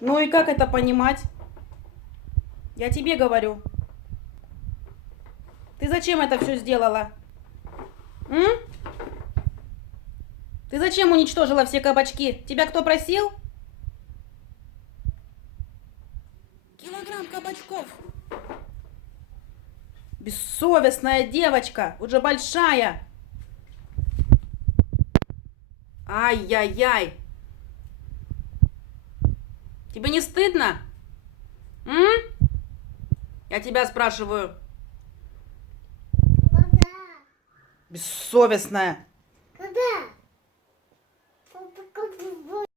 Ну и как это понимать? Я тебе говорю. Ты зачем это все сделала? М? Ты зачем уничтожила все кабачки? Тебя кто просил? Килограмм кабачков. Бессовестная девочка, уже большая. Ай-яй-яй. Тебе не стыдно? М? Я тебя спрашиваю. Вода. Бессовестная.